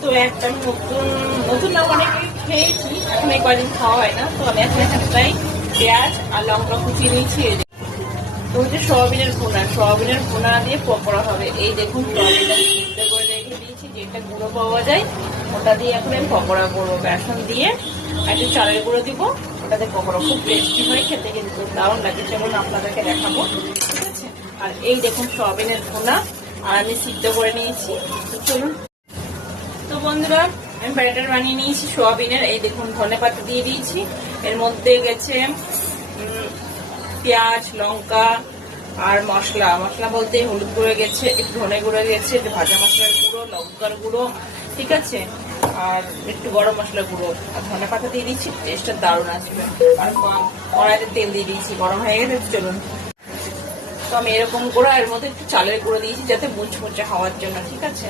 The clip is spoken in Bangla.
তো একটা নতুন নতুন না অনেকে খেয়েছি, এখন এই কদিন খাওয়া হয় না। তো আমি এখন এখানটাই পেঁয়াজ আর লঙ্কা কুচিয়ে নিয়েছি। তো হচ্ছে সোয়াবিনের ভুনা দিয়ে পকোড়া হবে। এই দেখুন সোয়াবিনটা সিদ্ধ করে রেখে দিয়েছি, যেটা গুঁড়ো পাওয়া যায় ওটা দিয়ে এখন আমি পকোড়া করবো। বেসন দিয়ে আর একটু চালের গুঁড়ো দিব, ওটাতে পকোড়া খুব টেস্টি হয়, খেতে কিন্তু দারুণ লাগে, যেমন আপনাদেরকে দেখাবো। ঠিক আছে, আর এই দেখুন সোয়াবিনের ভুনা, আর আমি সিদ্ধ করে নিয়েছি। তো চলুন। তো বন্ধুরা, আমি ব্যাটার বানিয়ে নিয়েছি সোয়াবিনের। এই দেখুন ধনেপাতা দিয়ে দিয়েছি, এর মধ্যে গেছে পেঁয়াজ, লঙ্কা আর মশলা বলতে হলুদ গুঁড়ো গেছে, একটু ধনে গুঁড়ো গেছে, একটু ভাজা মশলার গুঁড়ো, লঙ্কার গুঁড়ো, ঠিক আছে, আর একটু গরম মশলা গুঁড়ো, আর ধনে পাতা দিয়ে দিচ্ছি, টেস্টটা দারুণ আসবে। আর কড়াইতে তেল দিয়ে দিয়েছি, গরম হয়ে গেছে। চলুন। তো আমি এরকম করে এর মধ্যে একটু চালের গুঁড়ো দিয়েছি, যাতে মুচমুচে হওয়ার জন্য। ঠিক আছে,